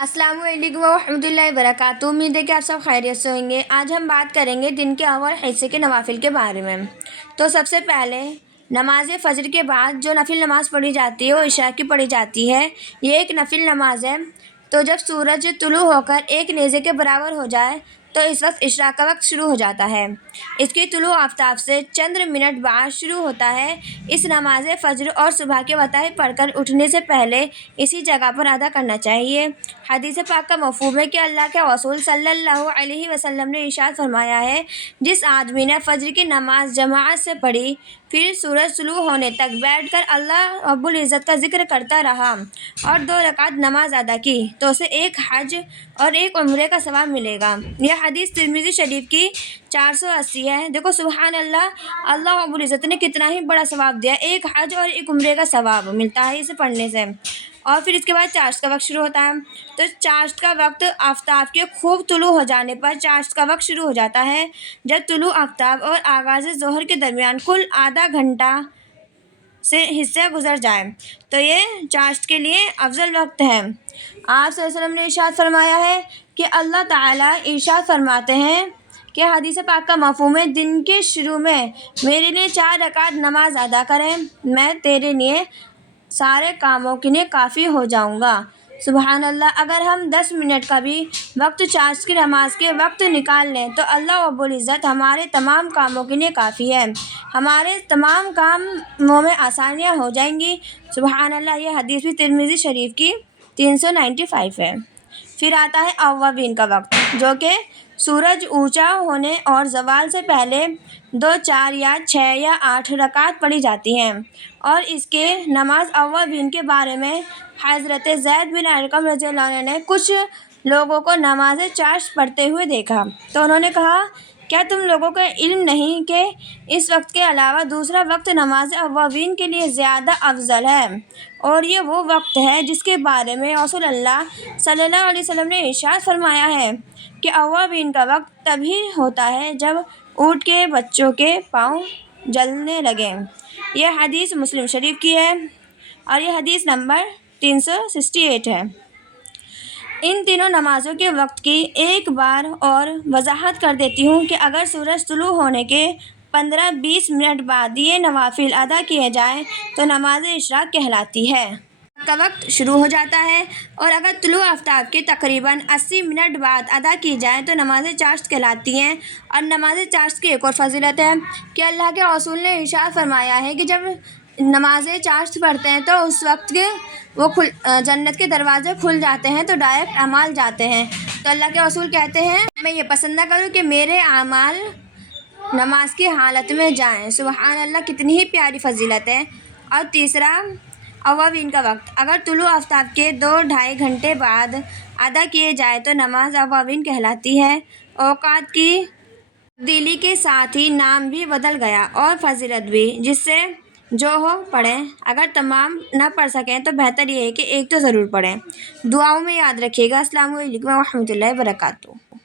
अस्सलाम वालेकुम वरहमतुल्लाहि वबरकातुहू। उम्मीद है कि आप सब खैरियत से होंगे। आज हम बात करेंगे दिन के अव्वल हिस्से के नवाफिल के बारे में। तो सबसे पहले नमाज फ़जर के बाद जो नफिल नमाज पढ़ी जाती है वो इशा की पढ़ी जाती है। ये एक नफिल नमाज है। तो जब सूरज तुलू होकर एक नेज़े के बराबर हो जाए तो इस वक्त इशराक का वक्त शुरू हो जाता है। इसकी तुलू आफ्ताब से चंद मिनट बाद शुरू होता है। इस नमाज फ़जर और सुबह के वताए पढ़कर उठने से पहले इसी जगह पर अदा करना चाहिए। हदीस पाक का मफ़हूम है कि अल्लाह के रसूल सल्लल्लाहु अलैहि वसल्लम ने इरशाद फरमाया है, जिस आदमी ने फ़जर की नमाज जमाअत से पढ़ी फिर सूरज तुलू होने तक बैठकर अल्लाह रब्बुल इज़्ज़त का ज़िक्र करता रहा और 2 रकात नमाज अदा की तो उसे एक हज और एक उम्रे का सवाब मिलेगा। यह हदीस तिर्मिज़ी शरीफ की 480 है। देखो सुबहान अल्लाह, अल्लाह रब्बुल इज़्ज़त ने कितना ही बड़ा सवाब दिया। एक हज और एक उम्रे का सवाब मिलता है इसे पढ़ने से। और फिर इसके बाद चाश्त का वक्त शुरू होता है। तो चाश्त का वक्त आफ्ताब के खूब तुलू हो जाने पर चाश्त का वक्त शुरू हो जाता है। जब तुलू आफ्ताब और आगाज़ ज़ोहर के दरमियान कुल आधा घंटा से हिस्सा गुजर जाए तो ये चाश्त के लिए अफजल वक्त है। आप सल्लल्लाहु अलैहि वसल्लम ने इरशाद फरमाया है कि अल्लाह ताला इरशाद फरमाते हैं कि हदीस पाक का मफ़हूम है, दिन के शुरू में मेरे लिए 4 रकात नमाज अदा करें, मैं तेरे लिए सारे कामों के लिए काफ़ी हो जाऊंगा। सुबहान अल्लाह, अगर हम 10 मिनट का भी वक्त चाश्त की नमाज के वक्त निकाल लें तो अल्लाह रब्बुल इज़्ज़त हमारे तमाम कामों के लिए काफ़ी है। हमारे तमाम कामों में आसानियाँ हो जाएंगी। सुबहान अल्लाह, ये हदीस भी तिर्मिज़ी शरीफ की 395 है। फिर आता है अव्वाबीन का वक्त, जो कि सूरज ऊंचा होने और ज़वाल से पहले 2, 4 या 6 या 8 रकात पढ़ी जाती हैं। और इसके नमाज अव्वाबीन के बारे में हज़रत ज़ैद बिन अरक़म रज़ियल्लाहु अन्हु ने कुछ लोगों को नमाज चाश्त पढ़ते हुए देखा तो उन्होंने कहा, क्या तुम लोगों को इल्म नहीं कि इस वक्त के अलावा दूसरा वक्त नमाज अव्वाबीन के लिए ज़्यादा अफजल है, और ये वो वक्त है जिसके बारे में रसूलुल्लाह सल्लल्लाहु अलैहि वसल्लम ने इरशाद फरमाया है कि अव्वाबीन का वक्त तभी होता है जब ऊँट के बच्चों के पाँव जलने लगें। यह हदीस मुस्लिम शरीफ की है और यह हदीस नंबर 368 है। इन तीनों नमाज़ों के वक्त की एक बार और वजाहत कर देती हूँ कि अगर सूरज तुलू होने के 15-20 मिनट बाद ये नवाफिल अदा किए जाएँ तो नमाज इशराक कहलाती है का वक्त शुरू हो जाता है। और अगर तुलू आफ्ताब के तकरीबन 80 मिनट बाद अदा की जाए तो नमाज चाश्त कहलाती हैं। और नमाज चाश्त की एक और फजीलत है कि अल्लाह के रसूल ने इरशाद फरमाया है कि जब नमाज चाश्त पढ़ते हैं तो उस वक्त के वो जन्नत के दरवाजे खुल जाते हैं तो डायरेक्ट अमाल जाते हैं। तो अल्लाह के रसूल कहते हैं, मैं ये पसंद न करूँ कि मेरे अमाल नमाज की हालत में जाएं। सुबहान अल्लाह, कितनी ही प्यारी फजीलत है। और तीसरा अव्वाबीन का वक्त, अगर तुलू आफ्ताब के 2-2.5 घंटे बाद अदा किए जाए तो नमाज अव्वाबीन कहलाती है। औकात की तब्दीली के साथ ही नाम भी बदल गया और फजीलत भी, जिससे जो हो पढ़ें। अगर तमाम ना पढ़ सकें तो बेहतर ये है कि एक तो ज़रूर पढ़ें। दुआओं में याद रखिएगा। अस्सलामु अलैकुम व रहमतुल्लाहि व बरकातुहू।